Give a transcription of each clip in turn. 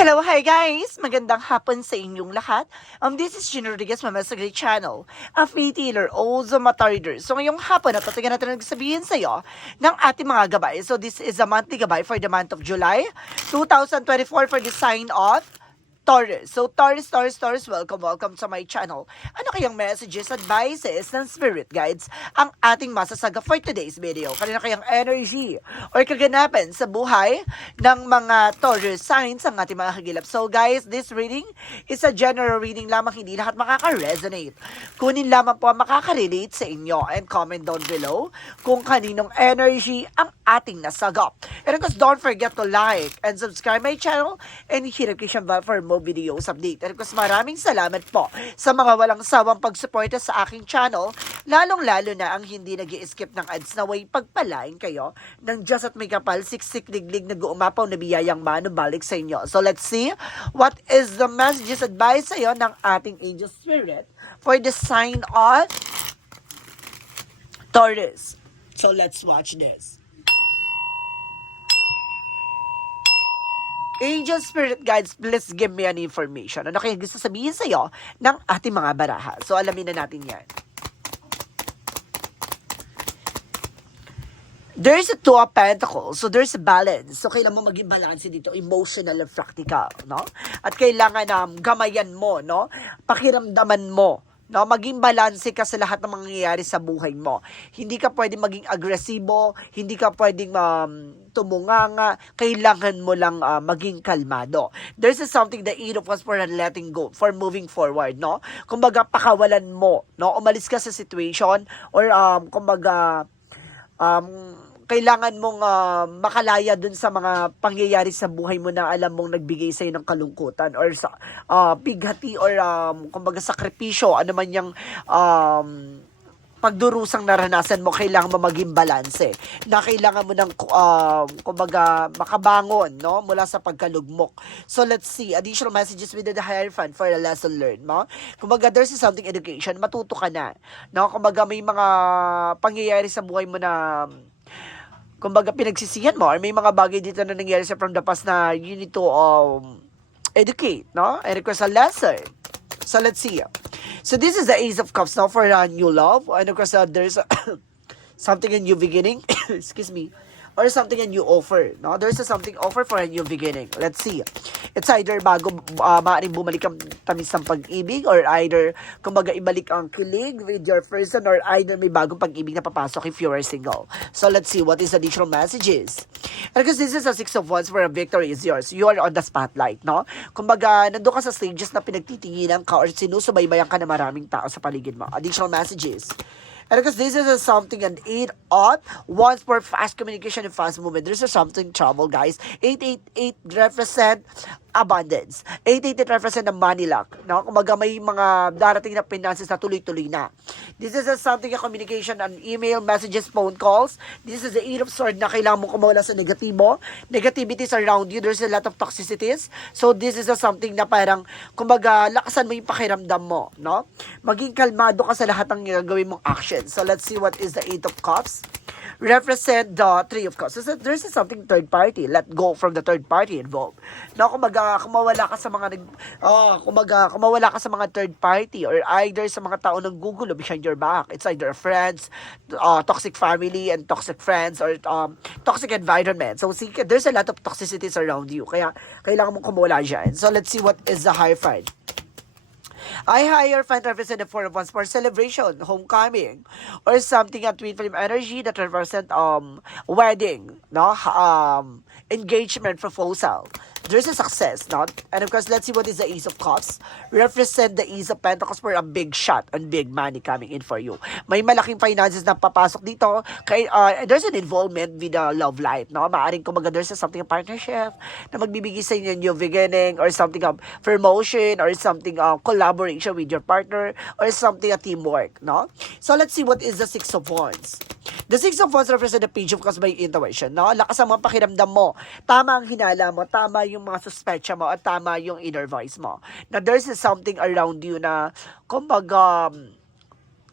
Hello, hi guys! Magandang hapon sa inyong lahat. Um, this is Gino Rodriguez, Mama sa Great Channel, a free dealer, also matarder. So ngayong hapon, natatagan natin nagsabihin sa iyo ng ating mga gabay. So this is a monthly gabay for the month of July 2024 for the sign of Taurus. So, Taurus, Taurus, Taurus, welcome, welcome to my channel. Ano kayang messages, advices ng spirit guides ang ating masasaga for today's video? Kanina kayang energy or kaganapan sa buhay ng mga Taurus signs ang ating mga kagilap. So, guys, this reading is a general reading lamang, hindi lahat makaka-resonate. Kunin lamang po ang makaka-relate sa inyo and comment down below kung kaninong energy ang ating nasagap. And of course, don't forget to like and subscribe my channel and hit notification bell for more videos update. And of course, maraming salamat po sa mga walang sawang pagsuporta sa aking channel, lalong-lalo na ang hindi nag skip ng ads na way pagpalain kayo ng Diyos at may kapal, siksik liglig nag-uumapaw na biyayang mano balik sa inyo. So let's see what is the messages advice sa iyo ng ating angel spirit for the sign of Taurus. So let's watch this. Angel Spirit Guides, please give me an information. Ano kaya gusto sabihin sa iyo ng ating mga baraha? So, alamin na natin yan. There's a two of pentacles, so there's a balance. So, kailangan mo maging balance dito, emotional and practical, no? At kailangan na um, gamayan mo, no? Pakiramdaman mo, no? Maging balanse ka sa lahat ng mangyayari sa buhay mo. Hindi ka pwedeng maging agresibo, hindi ka pwedeng um, tumunganga, kailangan mo lang uh, maging kalmado. There's a something that eight of us for letting go, for moving forward, no? Kumbaga, pakawalan mo, no? Umalis ka sa situation, or um, kumbaga, um, kailangan mong uh, makalaya dun sa mga pangyayari sa buhay mo na alam mong nagbigay sa'yo ng kalungkutan or sa uh, bighati or um, kumbaga sakripisyo, ano man yung um, pagdurusang naranasan mo, kailangan mo maging balanse. Na kailangan mo ng, uh, kumbaga, makabangon, no? Mula sa pagkalugmok. So, let's see. Additional messages with the higher fund for a lesson learned, no? Kumbaga, there's something education. Matuto ka na. No? Kumbaga, may mga pangyayari sa buhay mo na kumbaga pinagsisihan mo or may mga bagay dito na nangyari sa from the past na you need to um, educate, no? And request a lesson. So let's see. So this is the Ace of Cups now for a new love. And of course, uh, there's a something a new beginning. Excuse me. Or something a new offer. No? There's a something offer for a new beginning. Let's see. It's either bago uh, maaaring bumalik ang tamis ng pag-ibig or either kumbaga ibalik ang kilig with your person or either may bagong pag-ibig na papasok if you are single. So let's see what is additional messages. And because this is a six of wands where a victory is yours. You are on the spotlight, no? Kumbaga, nandun ka sa stages na pinagtitinginan ka or sinusubaybayan ka ng maraming tao sa paligid mo. Additional messages. And because this is a something an 8 odd, once for fast communication and fast movement. There's a something trouble, guys. 888 represent abundance. 888 represent the money luck. No? Kumaga may mga darating na finances na tuloy-tuloy na. This is a something a communication and email, messages, phone calls. This is the 8 of sword na kailangan mo kumawala sa negatibo. Negativities around you. There's a lot of toxicities. So this is a something na parang kumbaga lakasan mo yung pakiramdam mo. No? Maging kalmado ka sa lahat ng gagawin mong action. So let's see what is the 8 of cups represent the three of cups. So, there's something third party. Let go from the third party involved. No, kumaga, kumawala ka sa mga nag, oh, kumaga, kumawala ka sa mga third party or either sa mga tao nang gugulo behind your back. It's either friends, uh, toxic family and toxic friends or um, toxic environment. So, see, there's a lot of toxicities around you. Kaya, kailangan mong kumawala dyan. So, let's see what is the high five. I hire fan represent the four of wands for celebration, homecoming, or something at twin flame energy that represent um wedding, no? Um engagement proposal. There's a success, no? And of course, let's see what is the Ace of Cups. Represent the Ace of Pentacles for a big shot and big money coming in for you. May malaking finances na papasok dito. Kay, uh, there's an involvement with the love life, no? Maaring kumaga there's a something a partnership na magbibigay sa inyo new beginning or something of promotion or something uh, collaboration with your partner or something a teamwork, no? So let's see what is the Six of Wands. The Six of Wands represent the page of cups by intuition, no? Lakas ang mga pakiramdam mo. Tama ang hinala mo, tama yung mga suspecha mo, at tama yung inner voice mo. Na there's something around you na, kumbaga,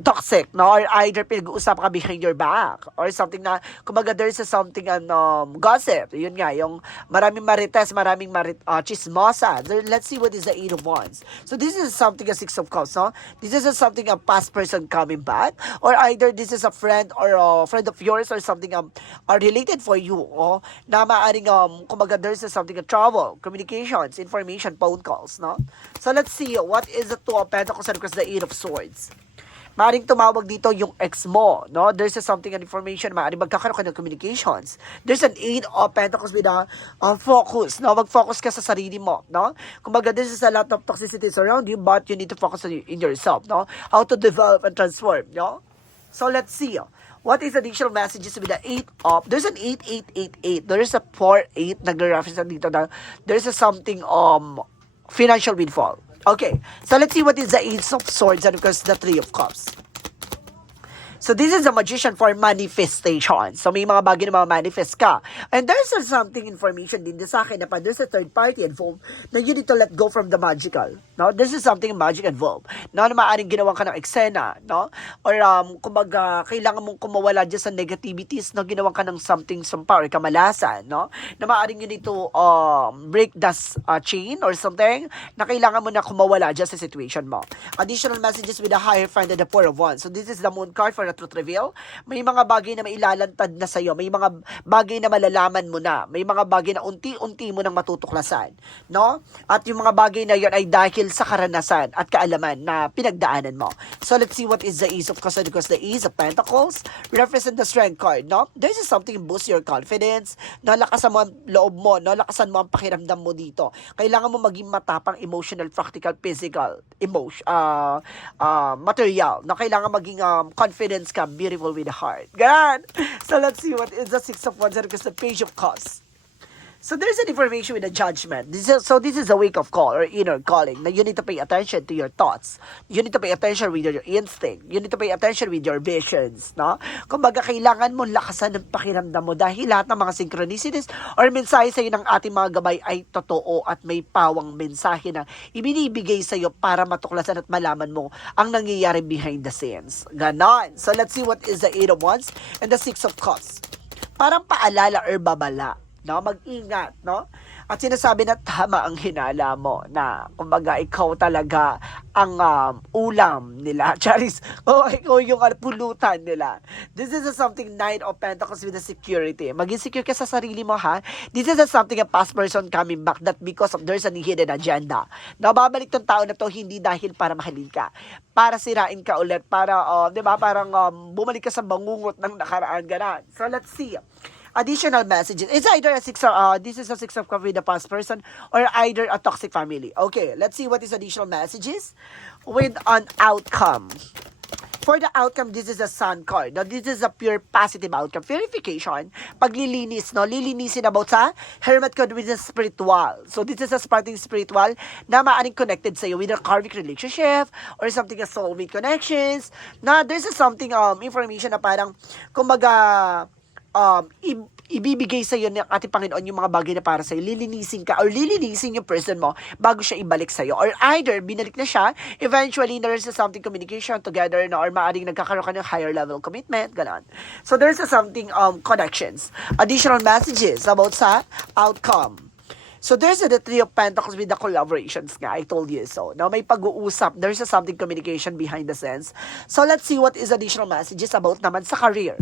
toxic, no? Or either pinag-uusap ka behind your back or something na, kumbaga there's a something um, gossip. Yun nga, yung maraming marites, maraming marit, uh, chismosa. Let's see what is the eight of wands. So this is something a six of cups, no? This is a something a past person coming back or either this is a friend or a friend of yours or something um, are related for you, oh, na maaring, um, kumbaga there's a something a travel, communications, information, phone calls, no? So let's see, what is the two of pentacles and the eight of swords? Maaring tumawag dito yung ex mo, no? There's a something an information, maaring magkakaroon ka ng communications. There's an eight of pentacles with a uh, focus, no? Mag-focus ka sa sarili mo, no? Kumbaga, this is a lot of toxicities around you, but you need to focus on, in yourself, no? How to develop and transform, no? So, let's see, oh. What is additional messages with the 8 of, there's an 8888, there's a 48, nag-reference na dito na, there's a something, um, financial windfall. Okay, so let's see what is the Ace of Swords and of course the Three of Cups. So this is a magician for manifestation. So may mga bagay na mga manifest ka. And there's a something information din sa akin na pa there's a third party involved na you need to let go from the magical. No? This is something magic involved. No? Na maaaring ginawa ka ng eksena. No? Or um, kumbaga, kailangan mong kumawala dyan sa negativities na ginawa ka ng something, some power, kamalasan. No? Na maaaring you need to um, break the uh, chain or something na kailangan mo na kumawala dyan sa situation mo. Additional messages with a higher friend and the four of wands. So this is the moon card for the truth reveal. May mga bagay na mailalantad na sa'yo. May mga bagay na malalaman mo na. May mga bagay na unti-unti mo nang matutuklasan. No? At yung mga bagay na yon ay dahil sa karanasan at kaalaman na pinagdaanan mo. So let's see what is the Ace of Cups because the Ace of Pentacles represent the Strength card. No? This is something boost your confidence. No? Lakasan mo ang loob mo. No? Lakasan mo ang pakiramdam mo dito. Kailangan mo maging matapang emotional, practical, physical, emotion, uh, uh, material. No? Kailangan maging um, confidence ka, beautiful with heart. Ganon. So let's see what is the Six of Wands and the Page of Cups. So there's an information with a judgment. This is, so this is a wake of call or inner calling. Now you need to pay attention to your thoughts. You need to pay attention with your instinct. You need to pay attention with your visions. No? Kumbaga kailangan mo lakasan ng pakiramdam mo dahil lahat ng mga synchronicities or mensahe sa'yo ng ating mga gabay ay totoo at may pawang mensahe na ibinibigay sa'yo para matuklasan at malaman mo ang nangyayari behind the scenes. Ganon. So let's see what is the Eight of Wands and the Six of Cups. Parang paalala or babala no? Mag-ingat, no? At sinasabi na tama ang hinala mo na kumbaga ikaw talaga ang um, ulam nila. Charis, o oh, ikaw yung uh, pulutan nila. This is a something nine of pentacles with the security. Maging secure ka sa sarili mo ha. This is a something a past person coming back that because of there's a hidden agenda. Nababalik tong tao na to hindi dahil para mahalin ka. Para sirain ka ulit. Para, uh, di ba, parang um, bumalik ka sa bangungot ng nakaraan. Ganon. So let's see additional messages. It's either a six of, uh, this is a six of cups with the past person or either a toxic family. Okay, let's see what is additional messages with an outcome. For the outcome, this is a sun card. Now, this is a pure positive outcome. Purification, paglilinis, no? Lilinisin about sa hermit card with the spiritual. So, this is a sparking spiritual na maaring connected sa iyo with a karmic relationship or something a soulmate connections. Na there's a something um information na parang kumbaga um, ibibigay sa iyo ng ating Panginoon yung mga bagay na para sa iyo. Lilinisin ka or lilinisin yung person mo bago siya ibalik sa iyo. Or either, binalik na siya, eventually, there's a something communication together na or maaaring nagkakaroon ka ng higher level commitment, ganon. So, there's a something um, connections. Additional messages about sa outcome. So there's a the three of pentacles with the collaborations nga. I told you so. Now may pag-uusap. There's a something communication behind the scenes. So let's see what is additional messages about naman sa career.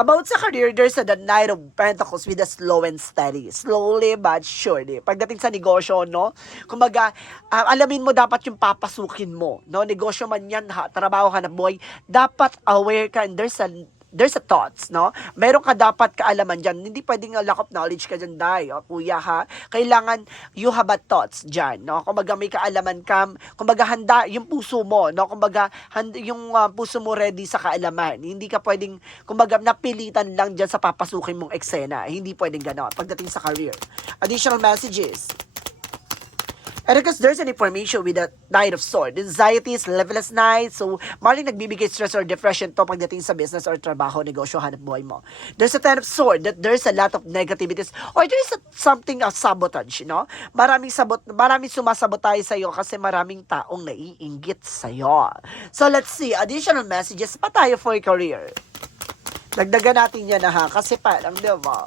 About sa career, there's a the Knight of Pentacles with a slow and steady. Slowly but surely. Pagdating sa negosyo, no? Kumaga, uh, alamin mo dapat yung papasukin mo. No? Negosyo man yan, ha? trabaho ka na boy. Dapat aware ka and there's a there's a thoughts, no? Meron ka dapat kaalaman dyan. Hindi pwedeng lack of knowledge ka dyan, day. O, kuya, ha? Kailangan you have a thoughts dyan, no? Kumbaga may kaalaman ka, kumbaga handa yung puso mo, no? Kumbaga handa, yung uh, puso mo ready sa kaalaman. Hindi ka pwedeng, kumbaga napilitan lang dyan sa papasukin mong eksena. Hindi pwedeng gano'n pagdating sa career. Additional messages. And because there's an information with the Knight of Sword. Anxiety is leveless night. So, maaaring nagbibigay stress or depression to pagdating sa business or trabaho, negosyo, hanap buhay mo. There's a Ten of Sword that there's a lot of negativities or there's a, something of sabotage, you know? Maraming sabot, maraming sumasabotahe sa'yo kasi maraming taong naiinggit sa'yo. So, let's see. Additional messages pa tayo for career. Dagdagan natin yan na ha, kasi parang, di ba?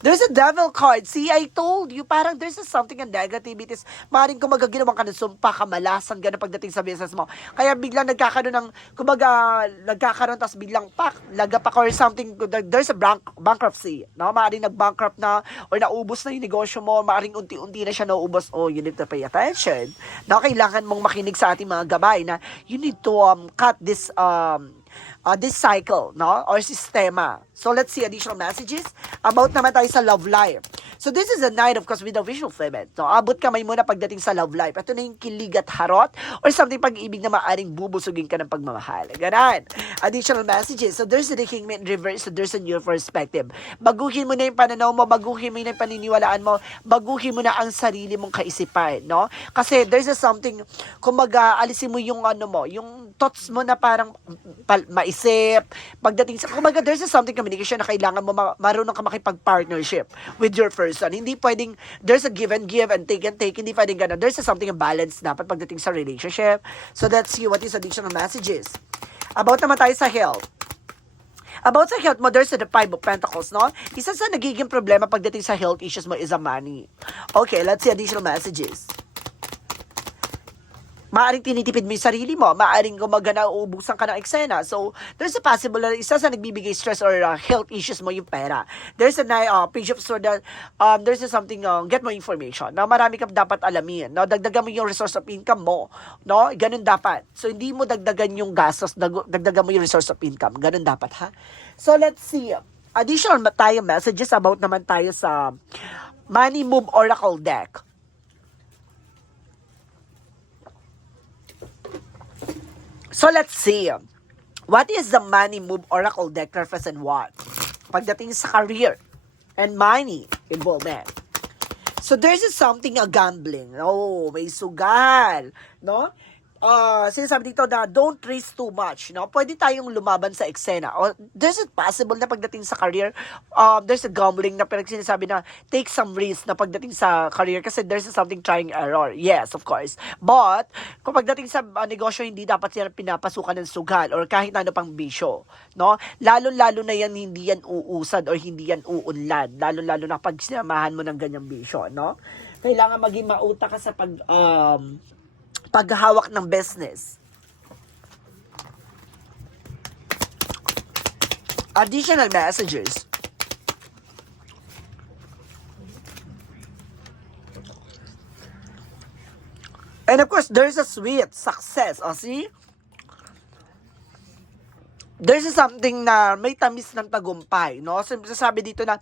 There's a devil card. See, I told you, parang there's a something and negativities. Maring kumaga ginawa ka ng sumpa, kamalasan, gano'n pagdating sa business mo. Kaya biglang nagkakaroon ng, kumaga, nagkakaroon, tapos biglang pak, lagapak or something, there's a bank, bankruptcy. No? Maring nag-bankrupt na, or naubos na yung negosyo mo, maring unti-unti na siya naubos. Oh, you need to pay attention. No? Kailangan mong makinig sa ating mga gabay na you need to um, cut this um, uh, this cycle, no? Or sistema. So, let's see additional messages about naman tayo sa love life. So, this is a night, of course, with a visual fulfillment. So, abot kamay muna pagdating sa love life. Ito na yung kilig at harot or something pag-ibig na maaring bubusugin ka ng pagmamahal. Ganon. Additional messages. So, there's a kingman reverse. So, there's a new perspective. Baguhin mo na yung pananaw mo. Baguhin mo na yung paniniwalaan mo. Baguhin mo na ang sarili mong kaisipan, no? Kasi there's a something, kumaga, alisin mo yung ano mo, yung thoughts mo na parang pal- maisip. Pagdating sa, kumaga, there's a something communication na kailangan mo ma- marunong ka makipag-partnership with your person. Hindi pwedeng, there's a give and give and take and take. Hindi pwedeng ganun. There's a something balance dapat pagdating sa relationship. So let's see what is additional messages. About naman tayo sa health. About sa health mo, there's the Five of Pentacles, no? Isa sa nagiging problema pagdating sa health issues mo is a money. Okay, let's see additional messages. Maaring tinitipid mo yung sarili mo. Maaring gumaga na uubusan ka ng eksena. So, there's a possible na isa sa nagbibigay stress or uh, health issues mo yung pera. There's a uh, page of sword that um, there's a something, uh, get more information na marami kang dapat alamin. No? Dagdagan mo yung resource of income mo. No? Ganun dapat. So, hindi mo dagdagan yung gastos, dag- dagdagan mo yung resource of income. Ganun dapat, ha? So, let's see. Additional tayo messages about naman tayo sa Money Move Oracle deck. So let's see. What is the money move oracle deck represent what? Pagdating sa career and money involvement. So there's something a gambling. Oh, may sugal, no? Uh, sinasabi dito na don't risk too much, no? Pwede tayong lumaban sa eksena. O, there's a possible na pagdating sa career, um, there's a gambling na pinag sinasabi na take some risk na pagdating sa career kasi there's something trying error. Yes, of course. But, kung pagdating sa uh, negosyo, hindi dapat sila pinapasukan ng sugal or kahit ano pang bisyo, no? Lalo-lalo na yan, hindi yan uusad or hindi yan uunlad. Lalo-lalo na pag sinamahan mo ng ganyang bisyo, no? Kailangan maging mauta ka sa pag, um, paghahawak ng business. Additional messages. And of course, there's a sweet success. O, see? There's a something na may tamis ng tagumpay, no? So, sasabi dito na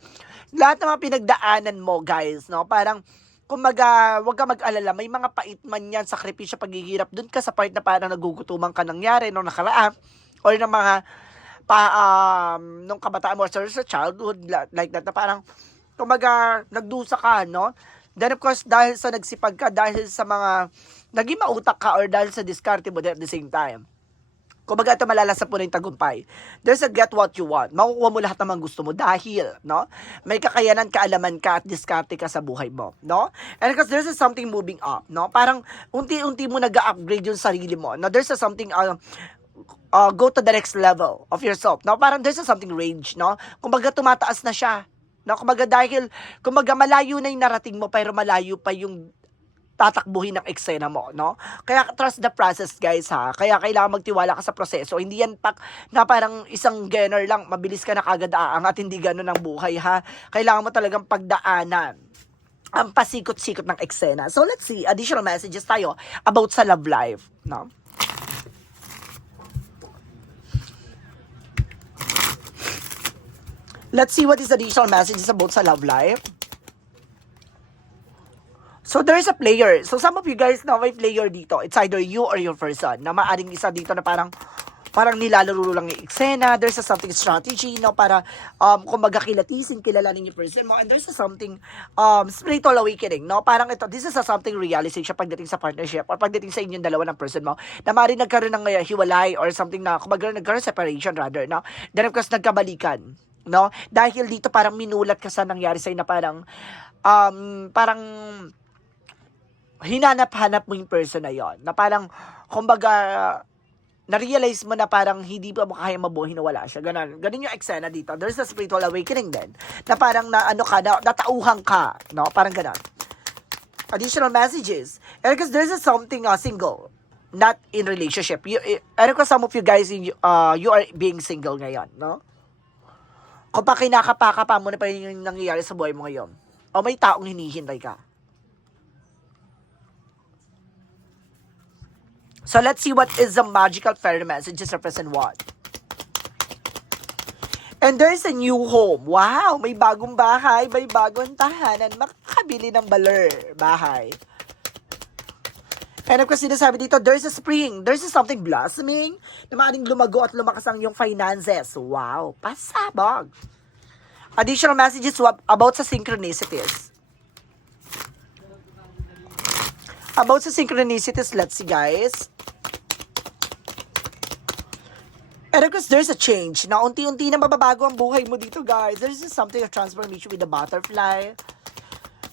lahat ng mga pinagdaanan mo, guys, no? Parang, kumaga, wag ka mag-alala, may mga pait man yan, sakripisyo, paghihirap, dun ka sa part na parang nagugutuman ka nangyari nung nakaraan, or ng mga, pa, um, nung kabataan mo, or sa childhood, like that, na parang, kumaga, nagdusa ka, no? Then, of course, dahil sa nagsipag ka, dahil sa mga, naging mautak ka, or dahil sa diskarte mo at the same time, Kumbaga ito malalasa po na yung tagumpay. There's a get what you want. Makukuha mo lahat ng gusto mo dahil, no? May kakayanan, kaalaman ka at diskarte ka sa buhay mo, no? And because there's a something moving up, no? Parang unti-unti mo nag-upgrade yung sarili mo. No? There's a something uh, uh, go to the next level of yourself. No? Parang there's a something range, no? Kumbaga tumataas na siya. No? Kumbaga dahil, kumbaga malayo na yung narating mo pero malayo pa yung tatakbuhin ng eksena mo, no? Kaya trust the process, guys, ha? Kaya kailangan magtiwala ka sa proseso. Hindi yan pak na parang isang gainer lang, mabilis ka na kagad aang at hindi ganun ang buhay, ha? Kailangan mo talagang pagdaanan ang pasikot-sikot ng eksena. So, let's see, additional messages tayo about sa love life, no? Let's see what is additional messages about sa love life. So there's a player. So some of you guys na may player dito. It's either you or your person na maaring isa dito na parang parang nilalaro lang yung eksena, there's a something strategy, no, para, um, kumbaga kilatisin, kilalanin yung person mo, and there's a something, um, spiritual awakening, no, parang ito, this is a something realization pagdating sa partnership, or pagdating sa inyong dalawa ng person mo, na maaaring nagkaroon ng uh, hiwalay, or something na, kumbaga nagkaroon separation rather, no, then of course, nagkabalikan, no, dahil dito parang minulat ka sa nangyari sa'yo na parang, um, parang, hinanap-hanap mo yung person na yon na parang, kumbaga, na-realize mo na parang hindi pa mo kaya mabuhay na wala siya. Ganun. Ganun yung eksena dito. There's a spiritual awakening din. Na parang na ano ka, na, natauhan ka. No? Parang ganun. Additional messages. Because there's a something uh, single. Not in relationship. You, eh, ano ko some of you guys, in, uh, you are being single ngayon. No? Kung pa kinakapaka pa mo na pa yung nangyayari sa buhay mo ngayon. O may taong hinihintay ka. So let's see what is the magical fairy messages represent what. And there's a new home. Wow, may bagong bahay, may bagong tahanan. Makakabili ng baler bahay. And of course, sinasabi dito, there's a spring. There's something blossoming na maaaring lumago at lumakas ang iyong finances. Wow, pasabog. Additional messages about sa synchronicities. About sa synchronicities, let's see guys. And of course, there's a change na unti-unti na mababago ang buhay mo dito, guys. There's just something of transformation with the butterfly.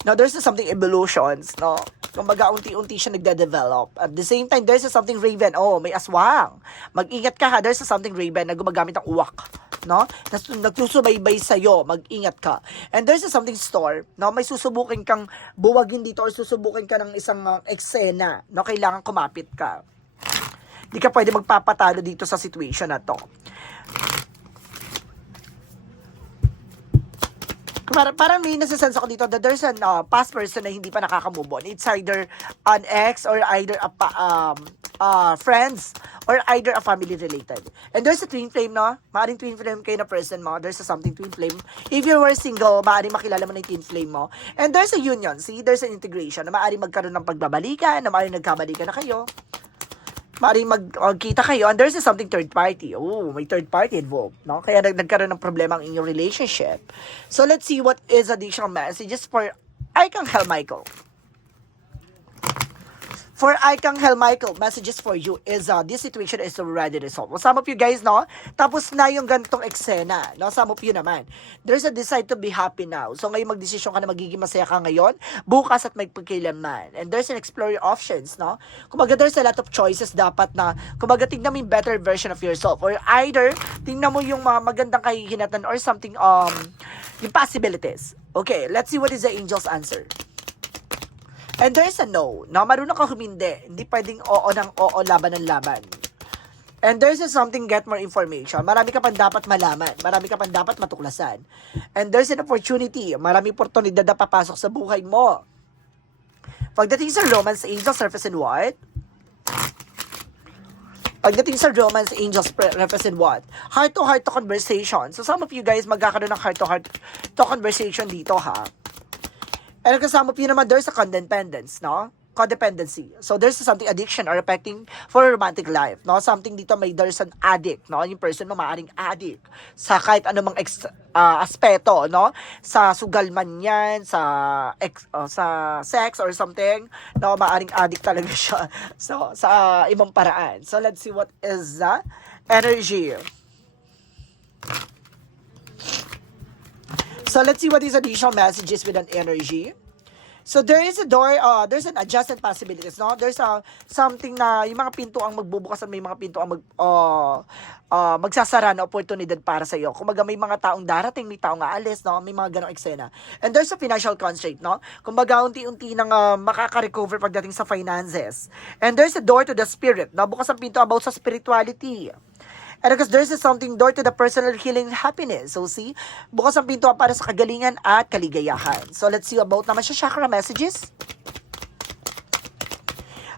Now, there's just something evolutions, no? Kumbaga, unti-unti siya nagde-develop. At the same time, there's just something raven. Oh, may aswang. Mag-ingat ka ha. There's just something raven na gumagamit ng uwak. No? Nagsusubaybay sa'yo. Mag-ingat ka. And there's just something store. No? May susubukin kang buwagin dito or susubukin ka ng isang uh, eksena. No? Kailangan kumapit ka. Hindi ka pwede magpapatalo dito sa situation na to. Para, parang may nasisense ako dito that there's an uh, past person na hindi pa nakaka-move on. It's either an ex or either a um, uh, friends or either a family related. And there's a twin flame, no? Maaring twin flame kayo na person mo. There's a something twin flame. If you were single, maaring makilala mo na yung twin flame mo. And there's a union. See, there's an integration na maaring magkaroon ng pagbabalikan, na maaring nagkabalikan na kayo. Maaaring mag, magkita kayo and there's something third party. Oh, may third party involved, no? Kaya nag nagkaroon ng problema ang inyong relationship. So let's see what is additional messages for Archangel Michael. For Archangel Michael, messages for you is uh, this situation is already resolved. Well, some of you guys, no? Tapos na yung ganitong eksena, no? Some of you naman. There's a decide to be happy now. So ngayon magdesisyon ka na magiging masaya ka ngayon, bukas at may pagkailanman. And there's an explore your options, no? Kumbaga there's a lot of choices dapat na, kumbaga tingnan mo yung better version of yourself. Or either, tingnan mo yung mga magandang kahihinatan or something, um, yung possibilities. Okay, let's see what is the angel's answer. And there is a no. No, marunong ka humindi. Hindi pwedeng oo ng oo, laban ng laban. And there's a something get more information. Marami ka pang dapat malaman. Marami ka pang dapat matuklasan. And there's an opportunity. Marami oportunidad na papasok sa buhay mo. Pagdating sa romance, angels represent what? Pagdating sa romance, angels pre- represent what? Heart-to-heart to conversation. So some of you guys magkakaroon ng heart-to-heart to conversation dito ha. And kasama po yun naman, there's a codependence, no? Codependency. So there's something addiction or affecting for romantic life, no? Something dito may there's an addict, no? Yung person mo maaring addict sa kahit anumang ex, ah, aspeto, no? Sa sugal man yan, sa ex, oh, sa sex or something, no? Maaring addict talaga siya so, sa ibang paraan. So let's see what is the energy. So let's see what is additional messages with an energy. So there is a door, uh, there's an adjacent possibilities, no? There's a something na yung mga pinto ang magbubukas at may mga pinto ang mag, uh, uh, magsasara na oportunidad para sa iyo. Kumaga may mga taong darating, may taong aalis, no? May mga ganong eksena. And there's a financial constraint, no? Kumbaga unti-unti nang uh, makaka-recover pagdating sa finances. And there's a door to the spirit, no? Bukas ang pinto about sa spirituality. And because there's something door to the personal healing happiness. So see, bukas ang pinto para sa kagalingan at kaligayahan. So let's see about naman siya chakra messages.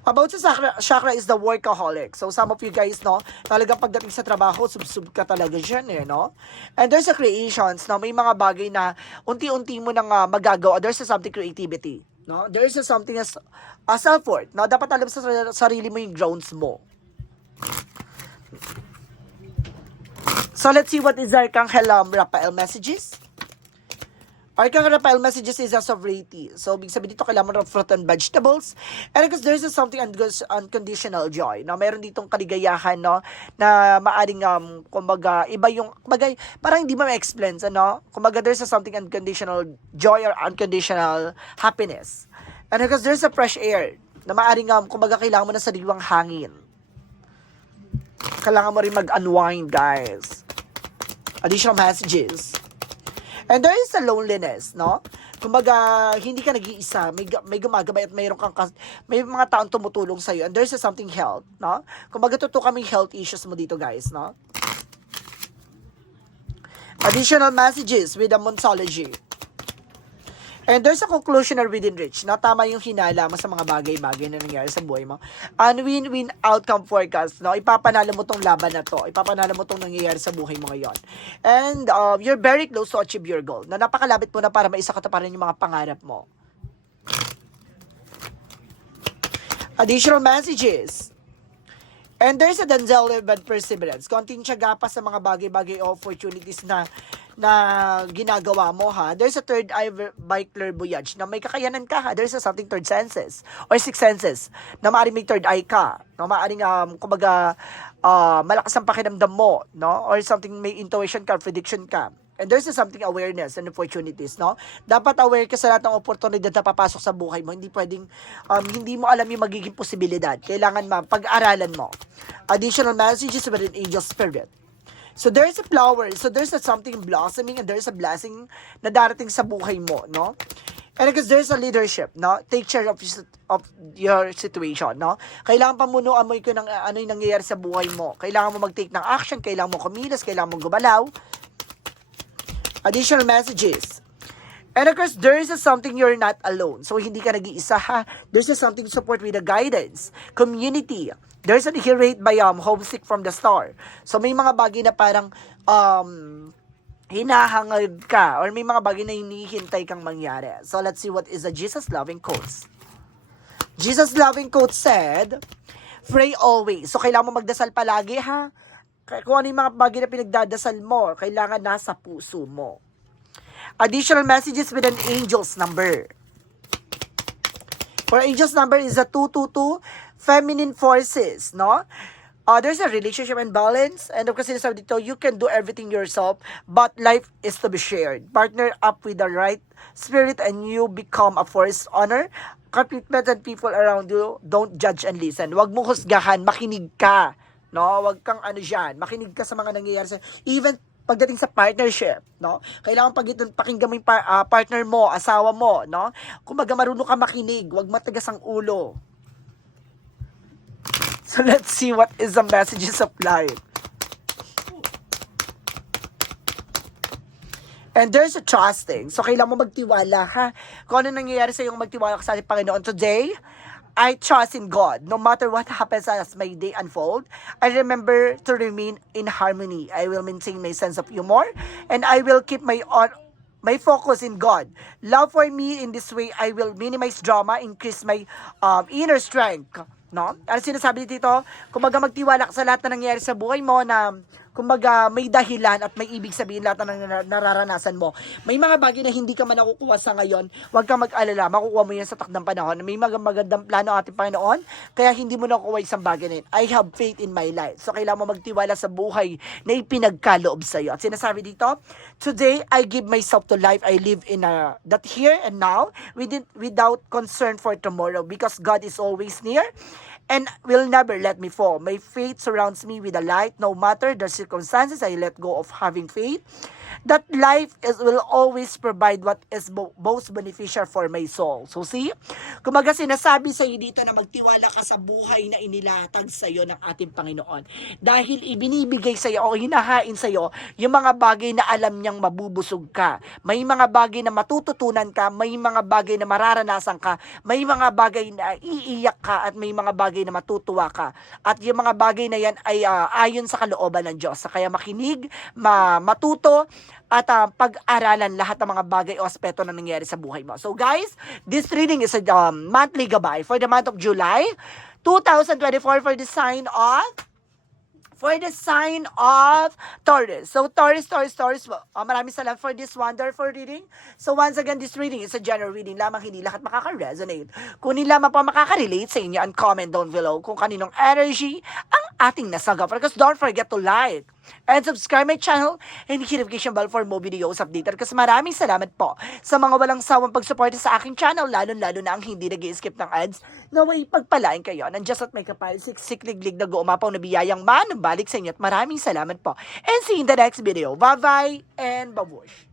About sa chakra, chakra is the workaholic. So some of you guys, no, talagang pagdating sa trabaho, sub-sub ka talaga dyan, eh, no? And there's a creations, no, may mga bagay na unti-unti mo nang uh, magagawa. There's a something creativity, no? There's a something as uh, self-worth, no? Dapat alam sa sarili mo yung grounds mo. So let's see what is Arcangel um, Rafael messages. Arcangel Rafael messages is as of ready. So, big sabihin dito, kailangan ng fruit and vegetables. And because there's a something un- unconditional joy. No? Meron ditong kaligayahan, no? Na maaring, um, kumbaga, iba yung, kumbaga, parang hindi mo ma-explain, ano? Kumbaga, there's a something unconditional joy or unconditional happiness. And because there's a fresh air, na maaring, um, kumbaga, kailangan mo na sariwang hangin. Kailangan mo rin mag-unwind, guys. Additional messages. And there is a loneliness, no? Kumbaga, hindi ka nag-iisa, may, may gumagabay at mayroon kang, may mga taong tumutulong sa'yo, and there's a something health, no? Kumbaga, totoo kaming health issues mo dito, guys, no? Additional messages with the Monsology. And there's a conclusion within reach. No? Tama yung hinala mo sa mga bagay-bagay na nangyari sa buhay mo. An win-win outcome forecast. No? Ipapanalo mo tong laban na to. Ipapanalo mo tong nangyayari sa buhay mo ngayon. And um, you're very close to achieve your goal. Na napakalapit mo na para maisa ka pa yung mga pangarap mo. Additional messages. And there's a Denzel bad perseverance. Konting tiyaga pa sa mga bagay-bagay opportunities na na ginagawa mo ha. There's a third eye by clairvoyance na may kakayanan ka ha. There's a something third senses or six senses na maaaring may third eye ka. No, maaaring um, kumbaga uh, malakas ang pakiramdam mo, no? Or something may intuition ka, prediction ka. And there's a something awareness and opportunities, no? Dapat aware ka sa lahat ng oportunidad na papasok sa buhay mo. Hindi pwedeng, um, hindi mo alam yung magiging posibilidad. Kailangan ma, pag-aralan mo. Additional messages with an angel spirit. So there's a flower, so there's a something blossoming and there's a blessing na darating sa buhay mo, no? And because there's a leadership, no? Take care of, of your situation, no? Kailangan pamunuan mo ikaw ng ano yung nangyayari sa buhay mo. Kailangan mo mag-take ng action, kailangan mo kumilos, kailangan mo gumalaw. Additional messages. And of course, there is a something you're not alone. So, hindi ka nag-iisa ha. There's a something support with the guidance, community. There's an here by um, Homesick from the Star. So, may mga bagay na parang um, hinahangad ka or may mga bagay na hinihintay kang mangyari. So, let's see what is a Jesus loving quotes. Jesus loving quote said, pray always. So, kailangan mo magdasal palagi ha. Kung ano yung mga bagay na pinagdadasal mo, kailangan nasa puso mo. Additional messages with an angel's number. For angel's number is a 222 feminine forces, no? Uh, there's a relationship and balance. And of course, sinasabi dito, you can do everything yourself, but life is to be shared. Partner up with the right spirit and you become a force honor. Commitment and people around you, don't judge and listen. Huwag mo husgahan, makinig ka. No, wag kang ano diyan, makinig ka sa mga nangyayari sa even pagdating sa partnership, no? Kailangan pag pakinggan mo yung par- ah, partner mo, asawa mo, no? Kumbaga marunong ka makinig, wag matigas ang ulo. So let's see what is the messages of life. And there's a trusting. So, kailangan mo magtiwala, ha? Kung ano nangyayari sa yung magtiwala ka sa ating Panginoon today, I trust in God. No matter what happens as my day unfold, I remember to remain in harmony. I will maintain my sense of humor, and I will keep my on my focus in God. Love for me in this way, I will minimize drama, increase my um, inner strength. No? Ano sinasabi dito? Kumbaga magtiwala ka sa lahat na nangyayari sa buhay mo na kumbaga may dahilan at may ibig sabihin lahat nar- nararanasan mo. May mga bagay na hindi ka man nakukuha sa ngayon, huwag kang mag-alala, makukuha mo yan sa takdang panahon. May mga magandang plano ating Panginoon, kaya hindi mo nakukuha isang bagay na yun. I have faith in my life. So kailangan mo magtiwala sa buhay na ipinagkaloob sa iyo. At sinasabi dito, Today, I give myself to life. I live in a, that here and now within, without concern for tomorrow because God is always near and will never let me fall. My faith surrounds me with a light. No matter the circumstances, I let go of having faith. That life is will always provide what is bo- most beneficial for my soul. So see, kumaga sinasabi sa iyo dito na magtiwala ka sa buhay na inilatag sa iyo ng ating Panginoon. Dahil ibinibigay sa iyo o hinahain sa iyo yung mga bagay na alam niyang mabubusog ka. May mga bagay na matututunan ka, may mga bagay na mararanasan ka, may mga bagay na iiyak ka at may mga bagay na matutuwa ka. At yung mga bagay na yan ay ah, ayon sa kalooban ng Diyos. Kaya makinig, ma matuto, at ah, pag-aralan lahat ng mga bagay o aspeto na nangyayari sa buhay mo. So guys, this reading is a um, monthly gabay for the month of July 2024 for the sign of for the sign of Taurus. So, Taurus, Taurus, Taurus. Oh, maraming salamat for this wonderful reading. So, once again, this reading is a general reading lamang. Hindi lahat makaka-resonate. Kung hindi lamang po makaka-relate sa inyo, and comment down below kung kaninong energy ang ating nasagap. Because don't forget to like and subscribe my channel and hit notification bell for more videos updated. Kasi maraming salamat po sa mga walang sawang pagsuporta sa aking channel, lalo-lalo na ang hindi nag skip ng ads, naway pagpalain kayo. Nandiyan at may kapal, siksik, liglig, nag-uumapaw na biyayang man, balik sa inyo at maraming salamat po. And see you in the next video. Bye-bye and babush!